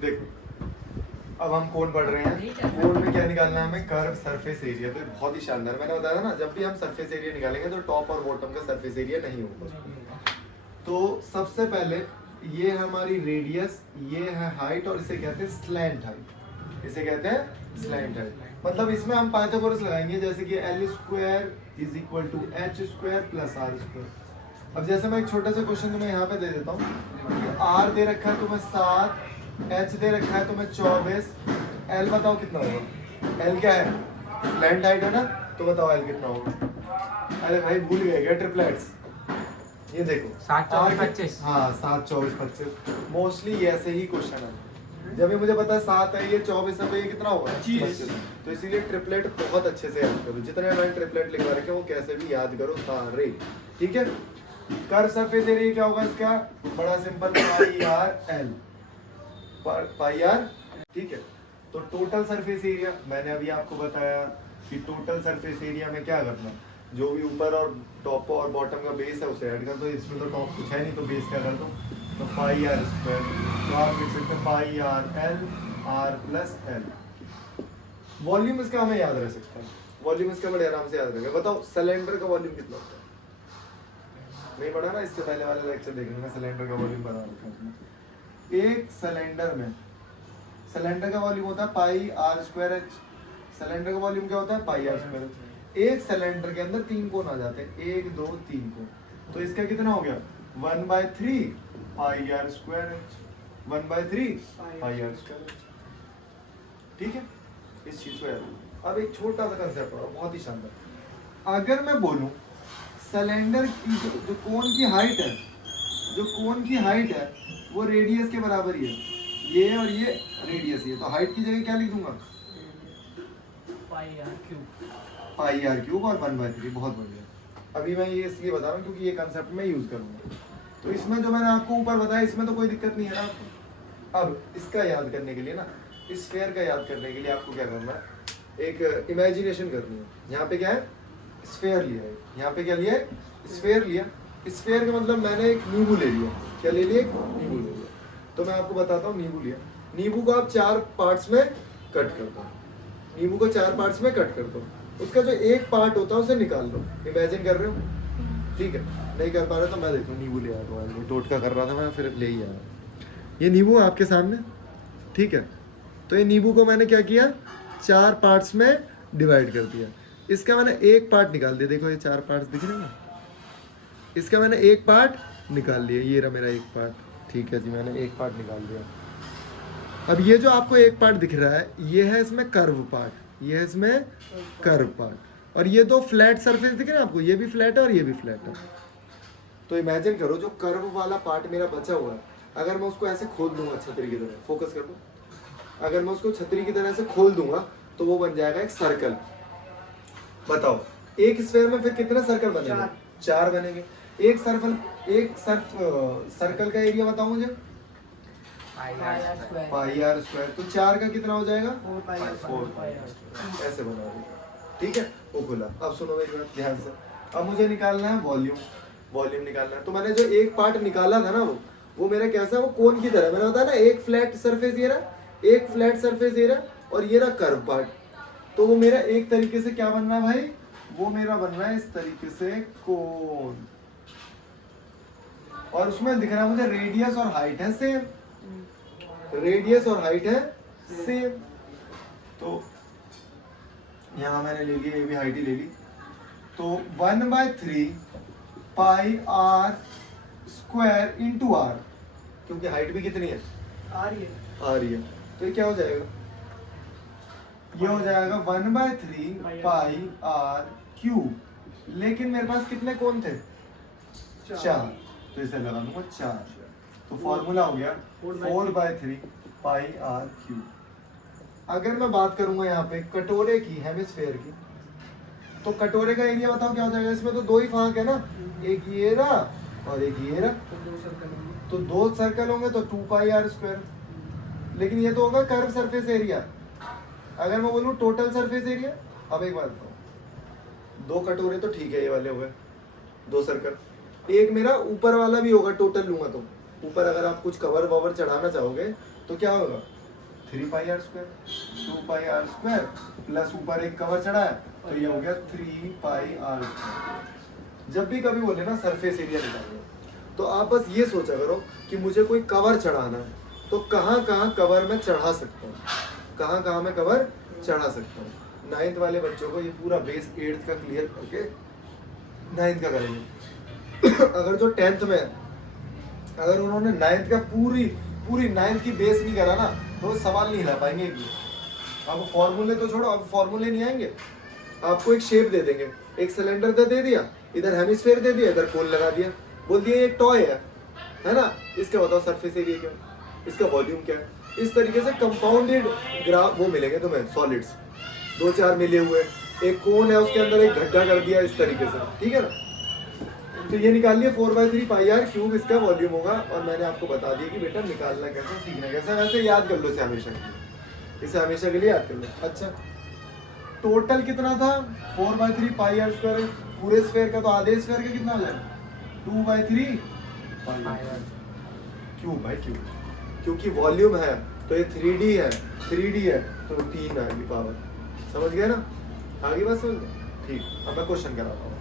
देखो अब हम कोण पढ़ रहे हैं, कोण में क्या निकालना है हमें, कर्व सरफेस एरिया। तो बहुत ही शानदार, मैंने बताया था ना जब भी हम सरफेस एरिया निकालेंगे तो टॉप और बॉटम का सरफेस एरिया नहीं होगा। तो सबसे पहले ये है हमारी रेडियस, ये है हाइट और इसे कहते हैं स्लैंट हाइट, इसे कहते हैं स्लैंट हाइट। मतलब इसमें हम पाइथागोरस लगाएंगे जैसे कि l square is equal to h square plus r square. अब जैसे मैं एक छोटा सा क्वेश्चन तुम्हें यहाँ पे दे देता हूँ, r दे रखा है तुम्हें 7, h दे रखा है तुम्हें 24, l बताओ कितना होगा, l क्या है, स्लैंट हाइट है ना, तो बताओ l कितना होगा। अरे भाई भूल गए क्या ट्रिपलेट्स, ये देखो 7 24 25। हाँ 7 24 25, मोस्टली ऐसे ही क्वेश्चन है। जब ये मुझे पता है 7 है, ये 24 है, तो ये कितना होगा 25। तो इसीलिए ट्रिपलेट बहुत अच्छे से याद करो, जितने मैंने ट्रिपलेट लिखवा रखे वो कैसे भी याद करो सारे, ठीक है। कर्व सरफेस एरिया क्या होगा इसका, बड़ा simple, pi are l, pi r, ठीक है। तो टोटल सरफेस एरिया मैंने अभी आपको बताया कि टोटल सरफेस एरिया में क्या करना, जो भी ऊपर और टॉप और बॉटम का बेस है उसे ऐड कर दो। इसमें तो टॉप कुछ है नहीं तो बेस क्या कर दो, तो पाई आर स्क्वायर, तो आप लिख सकते हैं pi are L R plus L. Volume इसका हमें याद रह सकता है, वॉल्यूम इसका बड़े आराम से याद रखेगा। बताओ सिलेंडर का वॉल्यूम कितना होता है, नहीं पढ़ा ना, इससे पहले वाला लेक्चर देखने में सिलेंडर का वॉल्यूम बता रखा है। एक सिलेंडर में सिलेंडर का वॉल्यूम होता है पाई आर स्क्वायर एच, सिलेंडर का वॉल्यूम क्या होता है पाई आर स्क्वायर एच। एक सिलेंडर के अंदर 3 कोण आ जाते हैं, 1 2 3 कोण, तो इसका कितना हो गया 1/3 pi R square H, 1/3 pi R square H, ठीक है। इस चीज को याद। अब एक छोटा सा कंसेप्ट और बहुत ही शानदार, अगर मैं बोलूं सिलेंडर की जो कोण की हाइट है, जो कोण की हाइट है वो रेडियस के बराबर ही है, ये और ये रेडियस ही है, तो हाइट की जगह क्या लिख दूंगा पाई आर क्यूब और 1/3। बहुत बढ़िया। अभी मैं ये इसलिए बता रहा हूँ क्योंकि ये कंसेप्ट में यूज करूंगा। तो इसमें जो मैंने आपको ऊपर बताया इसमें तो कोई दिक्कत नहीं है ना आपको। अब इसका याद करने के लिए ना, इस स्फीयर का याद करने के लिए आपको क्या करना है, एक इमेजिनेशन करनी है। यहाँ पे क्या है स्फीयर लिया है, यहाँ पे क्या लिया है स्फीयर लिया। स्फीयर का मतलब मैंने एक नींबू ले लिया, क्या ले लिया, एक नींबू ले लिया। तो मैं आपको बताता हूँ, नींबू लिया, नींबू को आप 4 पार्ट्स में कट कर दो, नींबू को 4 पार्ट्स में कट कर दो, उसका जो एक पार्ट होता है उसे निकाल लो। इमेजिन कर रहे हो, ठीक है। नहीं कर पा रहे तो मैं देखता हूँ, नींबू ले आया तो टोटका कर रहा था मैं, फिर ले ही आया। ये नींबू आपके सामने, ठीक है। तो ये नींबू को मैंने क्या किया 4 पार्ट्स में डिवाइड कर दिया, इसका मैंने एक पार्ट निकाल दिया। देखो ये 4 पार्ट्स दिख रहे हैं, इसका मैंने एक पार्ट निकाल लिया, ये रहा मेरा एक पार्ट, ठीक है जी, मैंने एक पार्ट निकाल दिया। अब ये जो आपको एक पार्ट दिख रहा है ये है इसमें कर्व पार्ट, ये है इसमें कर्व पार्ट, और ये 2 फ्लैट सरफेस दिख रहे हैं आपको, ये भी फ्लैट है और ये भी फ्लैट है। तो इमेजिन करो जो कर्व वाला पार्ट मेरा बचा हुआ है, अगर मैं उसको ऐसे खोल दूंगा छतरी की तरह, फोकस कर दो, अगर मैं उसको छतरी की तरह से खोल दूंगा तो वो बन जाएगा एक सर्कल। बताओ एक स्फीयर में फिर कितने सर्कल बनेंगे, 4 बनेंगे। एक सर्कल का एरिया बताओ मुझे, पाई आर स्क्वायर, तो 4 का कितना हो जाएगा 4 पाई आर स्क्वायर, ऐसे बना देगा, ठीक है। वो खुला। अब सुनो मेरी बात ध्यान से, अब मुझे निकालना है वॉल्यूम, वॉल्यूम निकालना है। तो मैंने जो एक पार्ट निकाला था ना वो मेरा कैसा है, वो कोन की तरह, मैंने बताया ना एक फ्लैट सरफेस ये रहा, एक फ्लैट सरफेस ये रहा, और ये रहा कर्व पार्ट। तो वो मेरा एक तरीके से क्या बनना है भाई, वो मेरा बन रहा है इस तरीके से कोन, और उसमें दिख रहा है मुझे रेडियस और हाइट है सेम, रेडियस और हाइट है सेम। तो यहां मैंने ले लिया, ये भी हाइट ही ले ली, तो 1/3 pi R square into are, क्योंकि हाइट भी कितनी है आ रही है, तो ये क्या हो जाएगा, ये हो जाएगा 1/3 पाई आर क्यूब। लेकिन मेरे पास कितने कोण थे 4, तो इसे लगा दूंगा 4, तो फॉर्मूला हो गया 4/3 पाई आर क्यूब। अगर मैं बात करूंगा यहाँ पे कटोरे की, हेमिस्फेयर की, तो कटोरे का एरिया बताओ क्या हो जाएगा। इसमें तो 2 ही फांक है ना, एक ये रहा और एक ये रहा, तो 2 सर्कल होंगे तो 2 पाई आर स्क्वायर। लेकिन ये तो होगा कर्व सरफेस एरिया। अगर मैं बोलूँ टोटल सरफेस एरिया, अब एक बात बताओ, 2 कटोरे तो ठीक है, ये वाले हो गए 2 सर्कल, एक मेरा ऊपर वाला भी होगा, टोटल लूंगा तो ऊपर अगर आप कुछ कवर ववर चढ़ाना चाहोगे तो क्या होगा 3πr² 2πr² प्लस ऊपर एक कवर चढ़ा है तो ये हो गया 3πr²। जब भी कभी बोले ना सरफेस एरिया निकालना तो आप बस ये सोचा करो कि मुझे कोई कवर चढ़ाना है तो कहाँ कहाँ कवर में चढ़ा सकता हूँ, कहाँ कहाँ मैं कवर चढ़ा सकता हूँ। 9th वाले बच्चों को ये पूरा बेस 8th का क्लियर करके 9th का करेंगे। अगर जो 10th में है, अगर उन्होंने 9th का पूरी 9th की बेस नहीं करा ना तो वो सवाल नहीं हिला पाएंगे। अब फॉर्मूले तो छोड़ो, अब फॉर्मूले नहीं आएंगे। आपको एक शेप दे देंगे, एक सिलेंडर दे दिया, इधर हेमिस्फेयर दे दिया, इधर कोन लगा दिया, बोल दिया एक टॉय है ना, इसका बताओ सरफेस एरिया क्या, इसका वॉल्यूम क्या है। इस तरीके से कंपाउंडेड ग्राफ वो मिलेंगे तुम्हें, सॉलिड्स 2-4 मिले हुए, एक कोन है उसके अंदर एक गड्ढा कर दिया इस तरीके से, ठीक है ना। तो ये निकाल लिया 4/3πr³ इसका वॉल्यूम होगा। और मैंने आपको बता दिया कि बेटा निकालना कैसे, सीखना कैसे, वैसे याद कर लो इसे हमेशा के लिए, इसे हमेशा के लिए याद कर लो। अच्छा टोटल कितना था 4/3πr², पूरे स्फेयर का, तो आधे स्फेयर का कितना हो जाएगा 2/3πr³। क्यों? क्योंकि वॉल्यूम है तो ये 3D है तो 3 आएगी पावर। समझ गए ना, आगे बात समझ गए। ठीक, अब मैं क्वेश्चन कराता हूँ।